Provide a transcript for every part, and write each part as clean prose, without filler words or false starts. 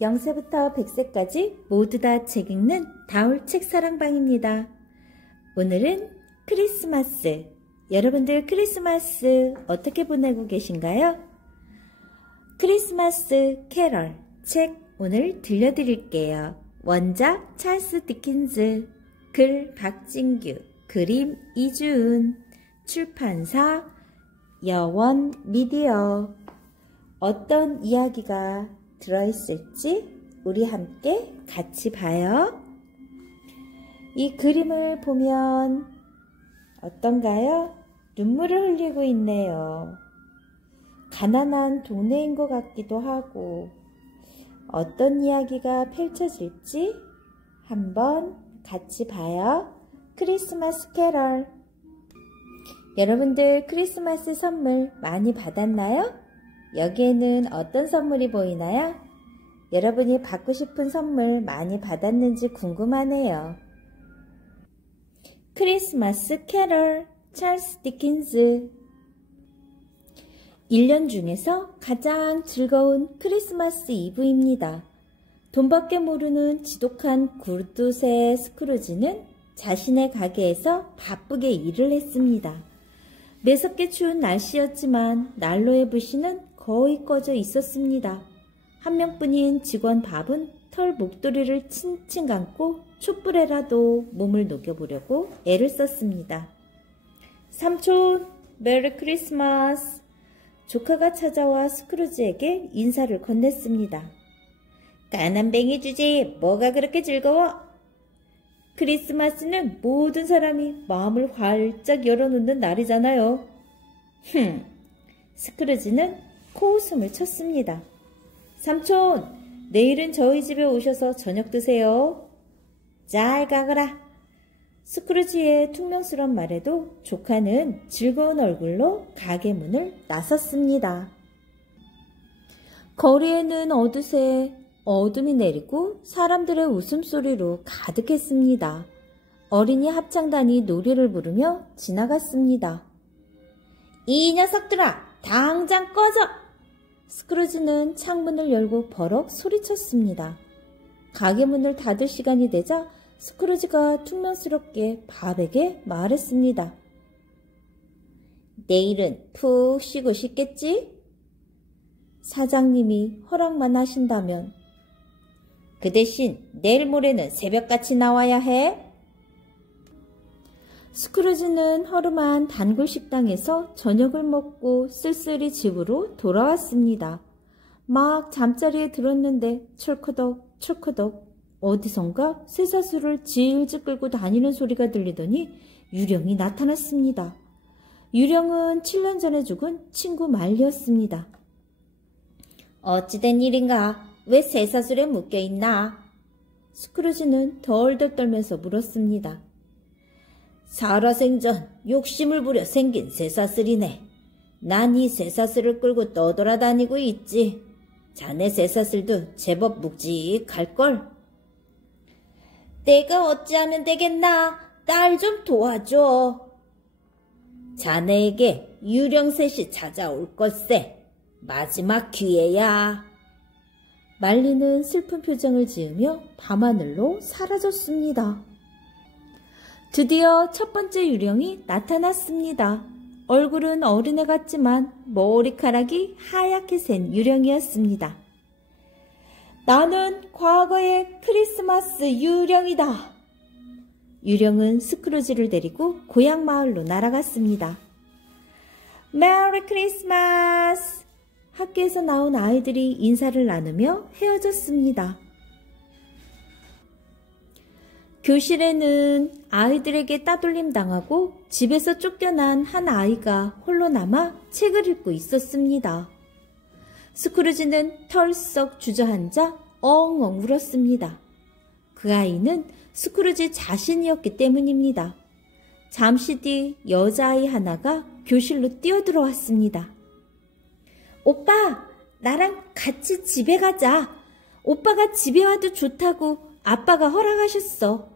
0세부터 100세까지 모두 다 책 읽는 다올 책사랑방입니다. 오늘은 크리스마스. 여러분들 크리스마스 어떻게 보내고 계신가요? 크리스마스 캐럴 책 오늘 들려드릴게요. 원작 찰스 디킨즈, 글 박진규, 그림 이주은, 출판사 여원 미디어. 어떤 이야기가 들어있을지 우리 함께 같이 봐요. 이 그림을 보면 어떤가요? 눈물을 흘리고 있네요. 가난한 동네인 것 같기도 하고, 어떤 이야기가 펼쳐질지 한번 같이 봐요. 크리스마스 캐럴. 여러분들 크리스마스 선물 많이 받았나요? 여기에는 어떤 선물이 보이나요? 여러분이 받고 싶은 선물 많이 받았는지 궁금하네요. 크리스마스 캐럴, 찰스 디킨즈. 1년 중에서 가장 즐거운 크리스마스 이브입니다. 돈밖에 모르는 지독한 굴두새 스크루지는 자신의 가게에서 바쁘게 일을 했습니다. 매섭게 추운 날씨였지만 난로의 불씨는 거의 꺼져 있었습니다. 한 명뿐인 직원 밥은 털 목도리를 칭칭 감고 촛불에라도 몸을 녹여보려고 애를 썼습니다. 삼촌, 메리 크리스마스! 조카가 찾아와 스크루지에게 인사를 건넸습니다. 까난뱅이 주제에 뭐가 그렇게 즐거워? 크리스마스는 모든 사람이 마음을 활짝 열어놓는 날이잖아요. 스크루지는 코웃음을 쳤습니다. 삼촌, 내일은 저희 집에 오셔서 저녁 드세요. 잘 가거라. 스크루지의 퉁명스러운 말에도 조카는 즐거운 얼굴로 가게 문을 나섰습니다. 거리에는 어느새 어둠이 내리고 사람들의 웃음소리로 가득했습니다. 어린이 합창단이 노래를 부르며 지나갔습니다. 이 녀석들아, 당장 꺼져! 스크루지는 창문을 열고 버럭 소리쳤습니다. 가게 문을 닫을 시간이 되자 스크루지가 퉁명스럽게 밥에게 말했습니다. 내일은 푹 쉬고 싶겠지? 사장님이 허락만 하신다면. 그 대신 내일 모레는 새벽같이 나와야 해. 스크루지는 허름한 단골 식당에서 저녁을 먹고 쓸쓸히 집으로 돌아왔습니다. 막 잠자리에 들었는데 철커덕 철커덕 어디선가 쇠사슬을 질질 끌고 다니는 소리가 들리더니 유령이 나타났습니다. 유령은 7년 전에 죽은 친구 말리였습니다. 어찌된 일인가? 왜 쇠사슬에 묶여있나? 스크루지는 덜덜 떨면서 물었습니다. 살아생전 욕심을 부려 생긴 쇠사슬이네. 난 이 쇠사슬을 끌고 떠돌아다니고 있지. 자네 쇠사슬도 제법 묵직할걸. 내가 어찌하면 되겠나? 날 좀 도와줘. 자네에게 유령셋이 찾아올 걸세. 마지막 기회야. 말리는 슬픈 표정을 지으며 밤하늘로 사라졌습니다. 드디어 첫 번째 유령이 나타났습니다. 얼굴은 어린애 같지만 머리카락이 하얗게 센 유령이었습니다. 나는 과거의 크리스마스 유령이다. 유령은 스크루지를 데리고 고향 마을로 날아갔습니다. 메리 크리스마스! 학교에서 나온 아이들이 인사를 나누며 헤어졌습니다. 교실에는 아이들에게 따돌림 당하고 집에서 쫓겨난 한 아이가 홀로 남아 책을 읽고 있었습니다. 스크루지는 털썩 주저앉아 엉엉 울었습니다. 그 아이는 스크루지 자신이었기 때문입니다. 잠시 뒤 여자아이 하나가 교실로 뛰어들어왔습니다. 오빠, 나랑 같이 집에 가자. 오빠가 집에 와도 좋다고 아빠가 허락하셨어.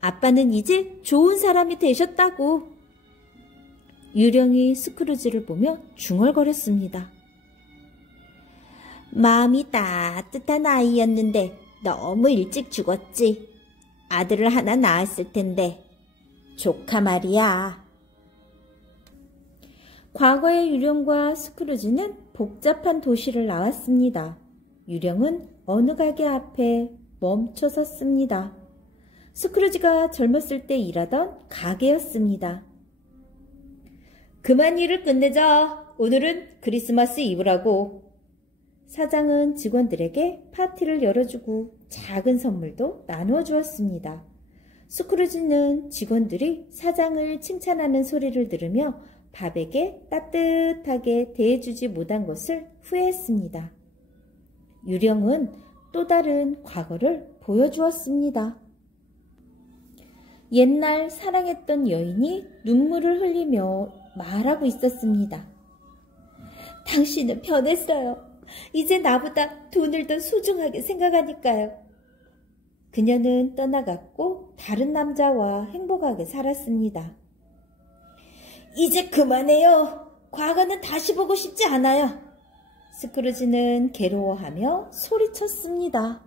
아빠는 이제 좋은 사람이 되셨다고. 유령이 스크루지를 보며 중얼거렸습니다. 마음이 따뜻한 아이였는데 너무 일찍 죽었지. 아들을 하나 낳았을 텐데. 조카 말이야. 과거의 유령과 스크루지는 복잡한 도시를 나왔습니다. 유령은 어느 가게 앞에 멈춰 섰습니다. 스크루지가 젊었을 때 일하던 가게였습니다. 그만 일을 끝내자. 오늘은 크리스마스 이브라고. 사장은 직원들에게 파티를 열어주고 작은 선물도 나누어 주었습니다. 스크루지는 직원들이 사장을 칭찬하는 소리를 들으며 밥에게 따뜻하게 대해주지 못한 것을 후회했습니다. 유령은 또 다른 과거를 보여주었습니다. 옛날 사랑했던 여인이 눈물을 흘리며 말하고 있었습니다. 당신은 변했어요. 이제 나보다 돈을 더 소중하게 생각하니까요. 그녀는 떠나갔고 다른 남자와 행복하게 살았습니다. 이제 그만해요. 과거는 다시 보고 싶지 않아요. 스크루지는 괴로워하며 소리쳤습니다.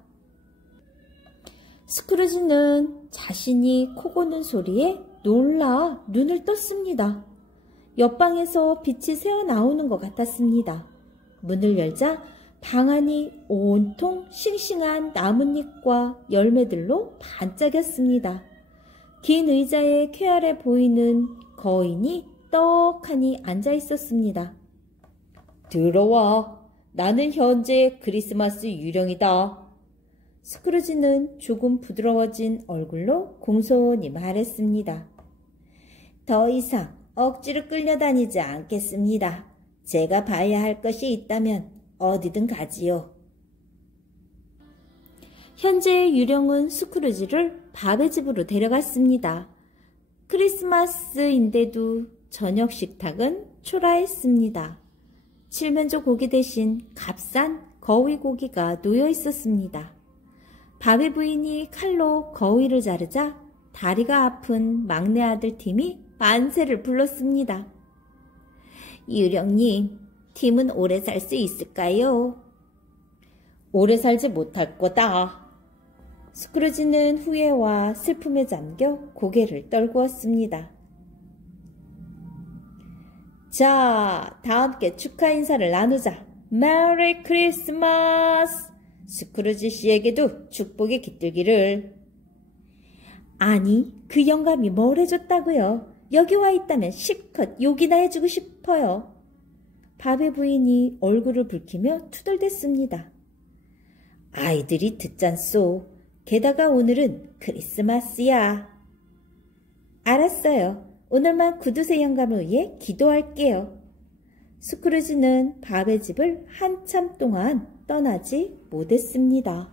스크루지는 자신이 코 고는 소리에 놀라 눈을 떴습니다. 옆방에서 빛이 새어나오는 것 같았습니다. 문을 열자 방 안이 온통 싱싱한 나뭇잎과 열매들로 반짝였습니다. 긴 의자에 쾌활해 보이는 거인이 떡하니 앉아 있었습니다. 들어와. 나는 현재 크리스마스 유령이다. 스크루지는 조금 부드러워진 얼굴로 공손히 말했습니다. 더 이상 억지로 끌려다니지 않겠습니다. 제가 봐야 할 것이 있다면 어디든 가지요. 현재 유령은 스크루지를 밥의 집으로 데려갔습니다. 크리스마스인데도 저녁 식탁은 초라했습니다. 칠면조 고기 대신 값싼 거위 고기가 놓여 있었습니다. 밥의 부인이 칼로 거위를 자르자 다리가 아픈 막내 아들 팀이 만세를 불렀습니다. 유령님, 팀은 오래 살 수 있을까요? 오래 살지 못할 거다. 스크루지는 후회와 슬픔에 잠겨 고개를 떨구었습니다. 자, 다 함께 축하 인사를 나누자. 메리 크리스마스! 스크루지 씨에게도 축복이 깃들기를. 아니, 그 영감이 뭘 해줬다고요? 여기 와 있다면 실컷 욕이나 해주고 싶어요. 밥의 부인이 얼굴을 붉히며 투덜댔습니다. 아이들이 듣잖소. 게다가 오늘은 크리스마스야. 알았어요. 오늘만 구두쇠 영감을 위해 기도할게요. 스크루지는 밥의 집을 한참 동안 떠나지 못했습니다.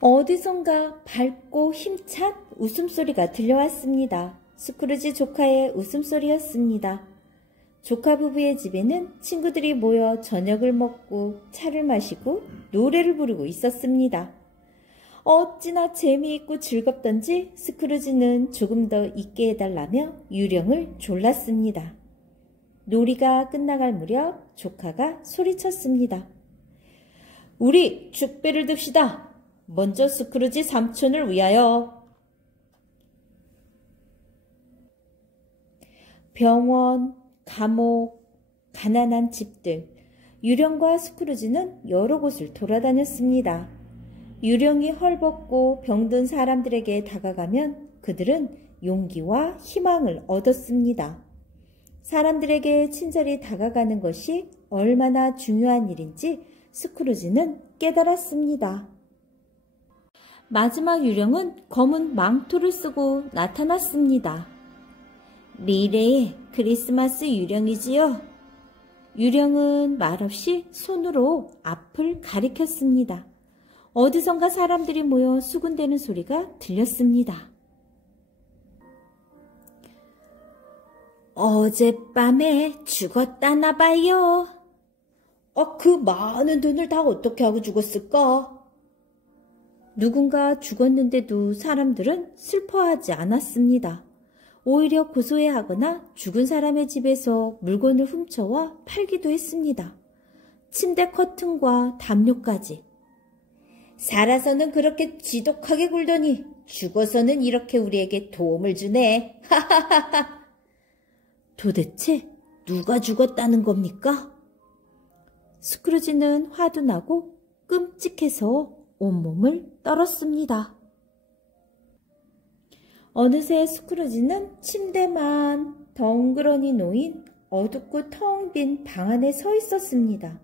어디선가 밝고 힘찬 웃음소리가 들려왔습니다. 스크루지 조카의 웃음소리였습니다. 조카 부부의 집에는 친구들이 모여 저녁을 먹고 차를 마시고 노래를 부르고 있었습니다. 어찌나 재미있고 즐겁던지 스크루지는 조금 더 있게 해달라며 유령을 졸랐습니다. 놀이가 끝나갈 무렵 조카가 소리쳤습니다. 우리 축배를 듭시다. 먼저 스크루지 삼촌을 위하여. 병원, 감옥, 가난한 집들, 유령과 스크루지는 여러 곳을 돌아다녔습니다. 유령이 헐벗고 병든 사람들에게 다가가면 그들은 용기와 희망을 얻었습니다. 사람들에게 친절히 다가가는 것이 얼마나 중요한 일인지 스크루지는 깨달았습니다. 마지막 유령은 검은 망토를 쓰고 나타났습니다. 미래의 크리스마스 유령이지요. 유령은 말없이 손으로 앞을 가리켰습니다. 어디선가 사람들이 모여 수군대는 소리가 들렸습니다. 어젯밤에 죽었다나 봐요. 그 많은 돈을 다 어떻게 하고 죽었을까? 누군가 죽었는데도 사람들은 슬퍼하지 않았습니다. 오히려 고소해하거나 죽은 사람의 집에서 물건을 훔쳐와 팔기도 했습니다. 침대 커튼과 담요까지. 살아서는 그렇게 지독하게 굴더니 죽어서는 이렇게 우리에게 도움을 주네. 하하하하. 도대체 누가 죽었다는 겁니까? 스크루지는 화도 나고 끔찍해서 온몸을 떨었습니다. 어느새 스크루지는 침대만 덩그러니 놓인 어둡고 텅 빈 방 안에 서 있었습니다.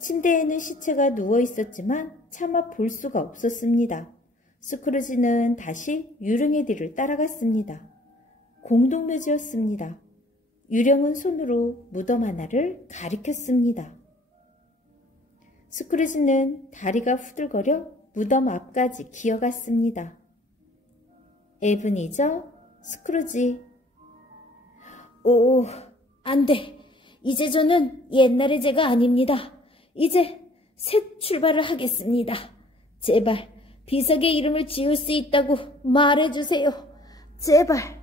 침대에는 시체가 누워 있었지만 차마 볼 수가 없었습니다. 스크루지는 다시 유령의 뒤를 따라갔습니다. 공동묘지였습니다. 유령은 손으로 무덤 하나를 가리켰습니다. 스크루지는 다리가 후들거려 무덤 앞까지 기어갔습니다. 에브니저, 스크루지. 오, 안 돼. 이제 저는 옛날의 제가 아닙니다. 이제 새 출발을 하겠습니다. 제발 비석의 이름을 지을 수 있다고 말해주세요. 제발.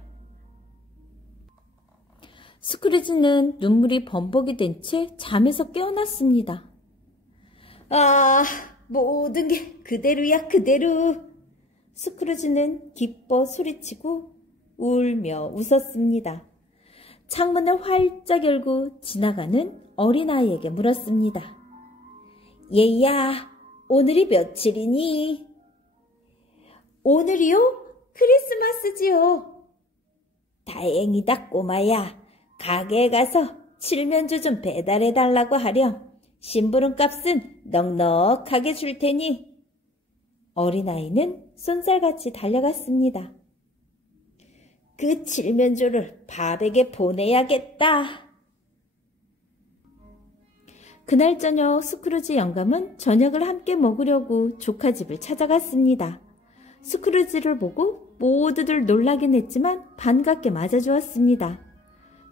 스크루지는 눈물이 범벅이 된 채 잠에서 깨어났습니다. 아, 모든 게 그대로야, 그대로. 스크루지는 기뻐 소리치고 울며 웃었습니다. 창문을 활짝 열고 지나가는 어린아이에게 물었습니다. 얘야, 오늘이 며칠이니? 오늘이요? 크리스마스지요. 다행이다, 꼬마야. 가게에 가서 칠면조 좀 배달해달라고 하렴. 심부름값은 넉넉하게 줄 테니. 어린아이는 쏜살같이 달려갔습니다. 그 칠면조를 밥에게 보내야겠다. 그날 저녁 스크루지 영감은 저녁을 함께 먹으려고 조카집을 찾아갔습니다. 스크루지를 보고 모두들 놀라긴 했지만 반갑게 맞아주었습니다.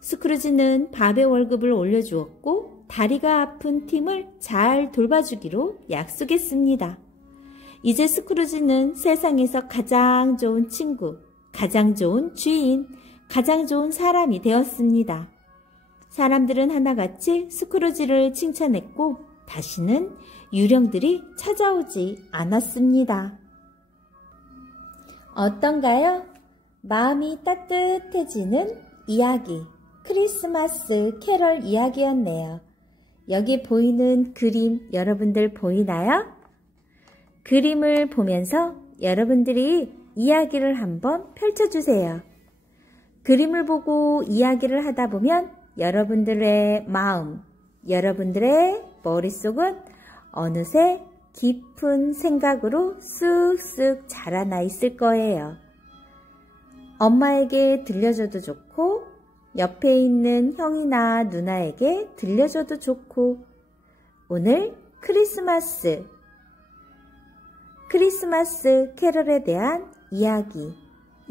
스크루지는 밥의 월급을 올려주었고 다리가 아픈 팀을 잘 돌봐주기로 약속했습니다. 이제 스크루지는 세상에서 가장 좋은 친구, 가장 좋은 주인, 가장 좋은 사람이 되었습니다. 사람들은 하나같이 스크루지를 칭찬했고 다시는 유령들이 찾아오지 않았습니다. 어떤가요? 마음이 따뜻해지는 이야기, 크리스마스 캐럴 이야기였네요. 여기 보이는 그림 여러분들 보이나요? 그림을 보면서 여러분들이 이야기를 한번 펼쳐주세요. 그림을 보고 이야기를 하다 보면 여러분들의 마음, 여러분들의 머릿속은 어느새 깊은 생각으로 쑥쑥 자라나 있을 거예요. 엄마에게 들려줘도 좋고 옆에 있는 형이나 누나에게 들려줘도 좋고 오늘 크리스마스 캐럴에 대한 이야기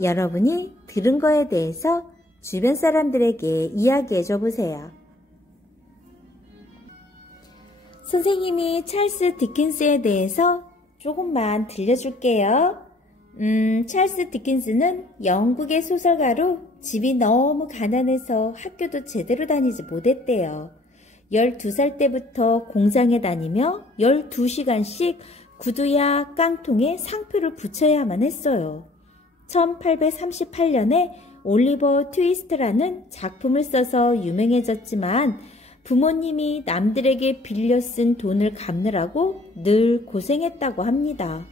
여러분이 들은 거에 대해서 주변 사람들에게 이야기해 줘 보세요. 선생님이 찰스 디킨스에 대해서 조금만 들려줄게요. 찰스 디킨스는 영국의 소설가로 집이 너무 가난해서 학교도 제대로 다니지 못했대요. 12살 때부터 공장에 다니며 12시간씩 구두야 깡통에 상표를 붙여야만 했어요. 1838년에 올리버 트위스트라는 작품을 써서 유명해졌지만 부모님이 남들에게 빌려 쓴 돈을 갚느라고 늘 고생했다고 합니다.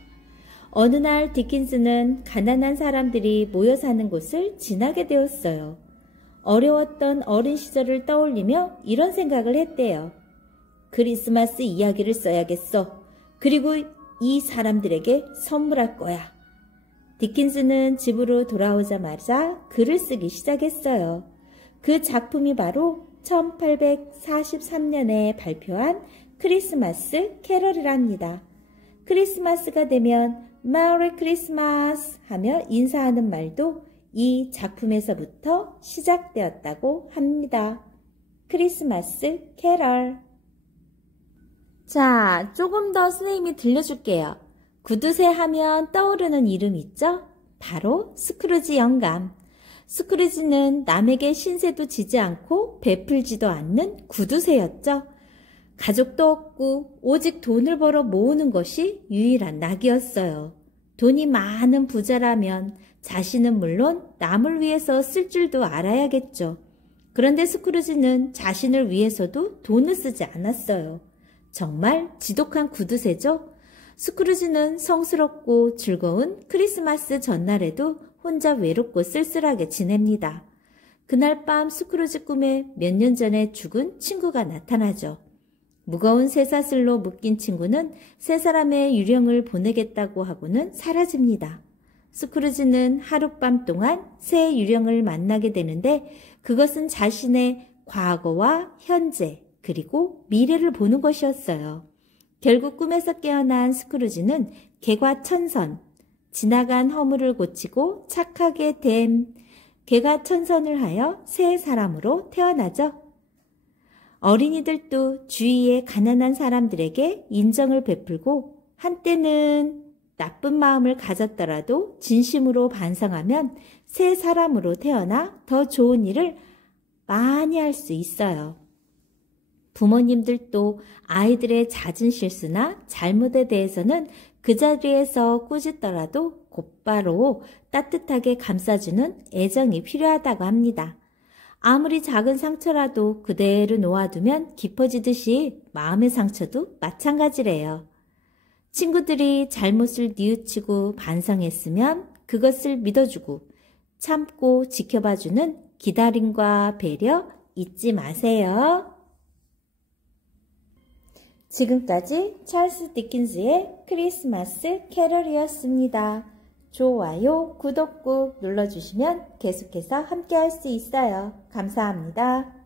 어느 날 디킨스는 가난한 사람들이 모여 사는 곳을 지나게 되었어요. 어려웠던 어린 시절을 떠올리며 이런 생각을 했대요. 크리스마스 이야기를 써야겠어. 그리고 이 사람들에게 선물할 거야. 디킨스는 집으로 돌아오자마자 글을 쓰기 시작했어요. 그 작품이 바로 1843년에 발표한 크리스마스 캐럴이랍니다. 크리스마스가 되면 메리 크리스마스 하며 인사하는 말도 이 작품에서부터 시작되었다고 합니다. 크리스마스 캐럴. 자, 조금 더 선생님이 들려줄게요. 구두쇠 하면 떠오르는 이름 있죠? 바로 스크루지 영감. 스크루지는 남에게 신세도 지지 않고 베풀지도 않는 구두쇠였죠. 가족도 없고 오직 돈을 벌어 모으는 것이 유일한 낙이었어요. 돈이 많은 부자라면 자신은 물론 남을 위해서 쓸 줄도 알아야겠죠. 그런데 스크루지는 자신을 위해서도 돈을 쓰지 않았어요. 정말 지독한 구두쇠죠? 스크루지는 성스럽고 즐거운 크리스마스 전날에도 혼자 외롭고 쓸쓸하게 지냅니다. 그날 밤 스크루지 꿈에 몇 년 전에 죽은 친구가 나타나죠. 무거운 쇠사슬로 묶인 친구는 세 사람의 유령을 보내겠다고 하고는 사라집니다. 스크루지는 하룻밤 동안 새 유령을 만나게 되는데 그것은 자신의 과거와 현재 그리고 미래를 보는 것이었어요. 결국 꿈에서 깨어난 스크루지는 개과천선, 지나간 허물을 고치고 착하게 된 개과천선을 하여 새 사람으로 태어나죠. 어린이들도 주위의 가난한 사람들에게 인정을 베풀고 한때는 나쁜 마음을 가졌더라도 진심으로 반성하면 새 사람으로 태어나 더 좋은 일을 많이 할 수 있어요. 부모님들도 아이들의 잦은 실수나 잘못에 대해서는 그 자리에서 꾸짖더라도 곧바로 따뜻하게 감싸주는 애정이 필요하다고 합니다. 아무리 작은 상처라도 그대로 놓아두면 깊어지듯이 마음의 상처도 마찬가지래요. 친구들이 잘못을 뉘우치고 반성했으면 그것을 믿어주고 참고 지켜봐주는 기다림과 배려 잊지 마세요. 지금까지 찰스 디킨스의 크리스마스 캐럴이었습니다. 좋아요, 구독 꾹 눌러주시면 계속해서 함께 할 수 있어요. 감사합니다.